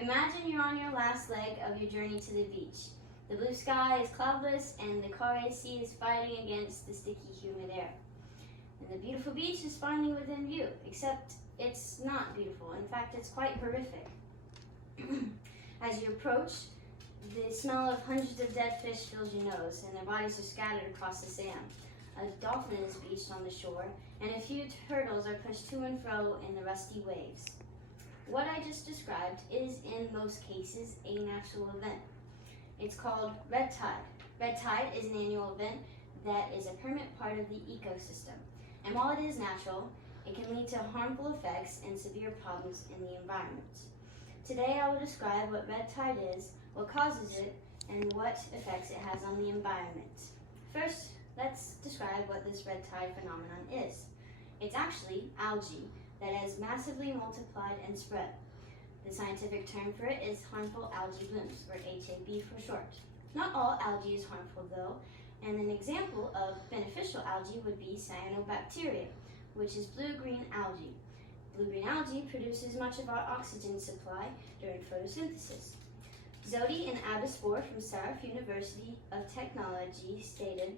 Imagine you're on your last leg of your journey to the beach. The blue sky is cloudless and the car see is fighting against the sticky, humid air. And the beautiful beach is finally within view, except it's not beautiful. In fact, it's quite horrific. As you approach, the smell of hundreds of dead fish fills your nose, and their bodies are scattered across the sand. A dolphin is beached on the shore, and a few turtles are pushed to and fro in the rusty waves. What I just described is, in most cases, a natural event. It's called red tide. Red tide is an annual event that is a permanent part of the ecosystem. And while it is natural, it can lead to harmful effects and severe problems in the environment. Today I will describe what red tide is, what causes it, and what effects it has on the environment. First, let's describe what this red tide phenomenon is. It's actually algae that has massively multiplied and spread. The scientific term for it is harmful algae blooms, or HAB for short. Not all algae is harmful though, and an example of beneficial algae would be cyanobacteria, which is blue-green algae. Blue-green algae produces much of our oxygen supply during photosynthesis. Zodi and Abispor from Sarif University of Technology stated,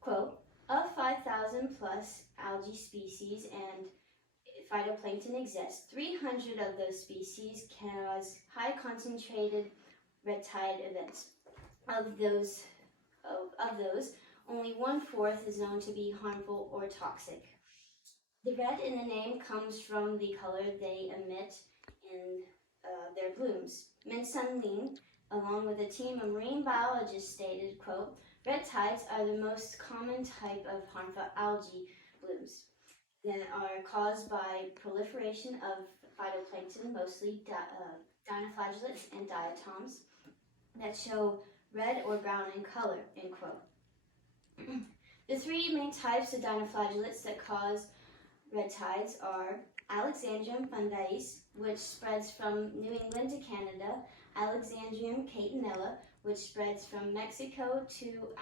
quote, of 5,000 plus algae species and phytoplankton exist, 300 of those species cause high concentrated red tide events. Of those, only 1/4 is known to be harmful or toxic. The red in the name comes from the color they emit in their blooms. Min Sun Lin, along with a team of marine biologists, stated, quote, red tides are the most common type of harmful algae blooms that are caused by proliferation of phytoplankton, mostly dinoflagellates and diatoms, that show red or brown in color, end quote. The three main types of dinoflagellates that cause red tides are Alexandrium fundaeus, which spreads from New England to Canada, Alexandrium catanella, which spreads from Mexico to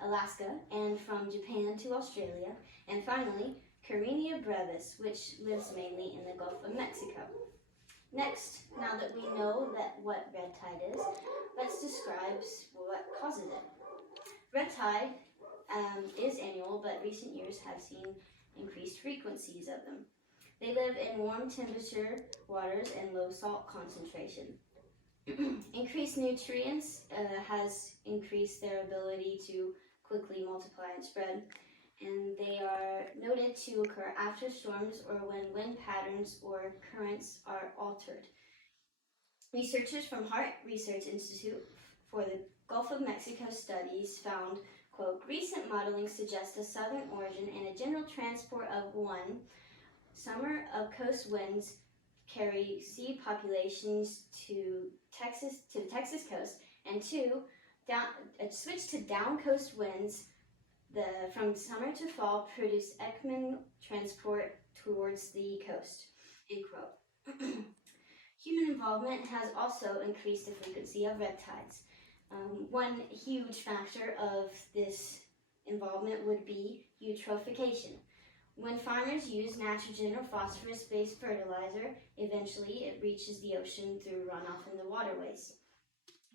Alaska, and from Japan to Australia, and finally, Carenia brevis, which lives mainly in the Gulf of Mexico. Next, now that we know what red tide is, let's describe what causes it. Red tide is annual, but recent years have seen increased frequencies of them. They live in warm temperature waters and low salt concentration. Increased nutrients has increased their ability to quickly multiply and spread, and they are noted to occur after storms or when wind patterns or currents are altered. Researchers from Hart Research Institute for the Gulf of Mexico studies found, quote, recent modeling suggests a southern origin and a general transport of 1, summer of coast winds carry sea populations to the Texas coast, and 2, a switch to down coast winds from summer to fall produce Ekman transport towards the coast, end quote. Human involvement has also increased the frequency of red tides. One huge factor of this involvement would be eutrophication. When farmers use nitrogen or phosphorus-based fertilizer, eventually it reaches the ocean through runoff in the waterways.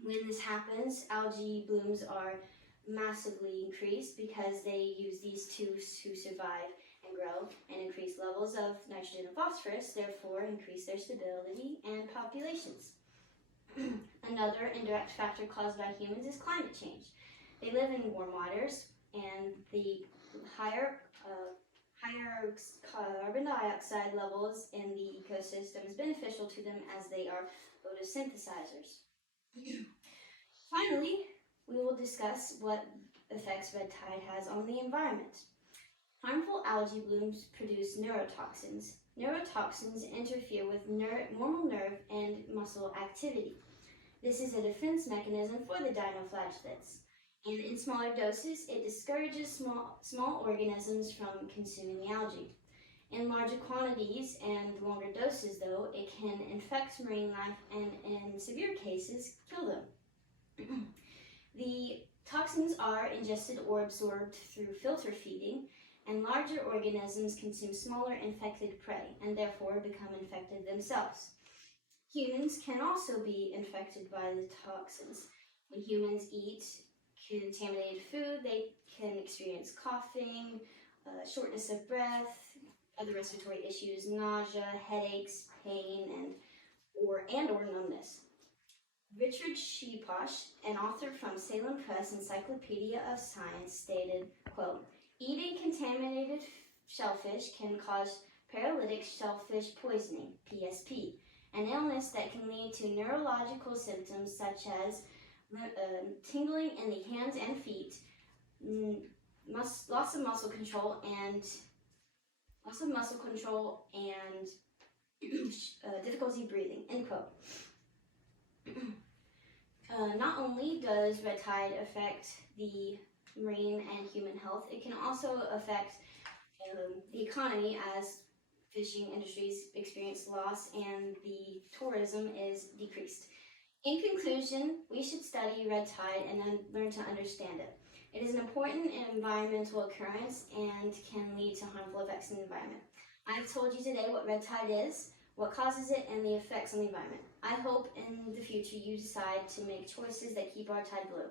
When this happens, algae blooms are massively increased because they use these to survive and grow, and increase levels of nitrogen and phosphorus, therefore increase their stability and populations. Another indirect factor caused by humans is climate change. They live in warm waters, and the higher carbon dioxide levels in the ecosystem is beneficial to them as they are photosynthesizers. Finally, we will discuss what effects red tide has on the environment. Harmful algae blooms produce neurotoxins. Neurotoxins interfere with normal nerve and muscle activity. This is a defense mechanism for the dinoflagellates, and in smaller doses, it discourages small organisms from consuming the algae. In larger quantities and longer doses, though, it can infect marine life and, in severe cases, kill them. The toxins are ingested or absorbed through filter feeding, and larger organisms consume smaller infected prey and therefore become infected themselves. Humans can also be infected by the toxins. When humans eat contaminated food, they can experience coughing, shortness of breath, other respiratory issues, nausea, headaches, pain, and or numbness. Richard Sheeposh, an author from Salem Press Encyclopedia of Science, stated, quote, "Eating contaminated shellfish can cause paralytic shellfish poisoning, PSP, an illness that can lead to neurological symptoms such as tingling in the hands and feet, loss of muscle control, and difficulty breathing," end quote. Not only does red tide affect the marine and human health, it can also affect the economy as fishing industries experience loss and the tourism is decreased. In conclusion, we should study red tide and learn to understand it. It is an important environmental occurrence and can lead to harmful effects on the environment. I've told you today what red tide is, what causes it, and the effects on the environment. I hope in the future you decide to make choices that keep our tide blue.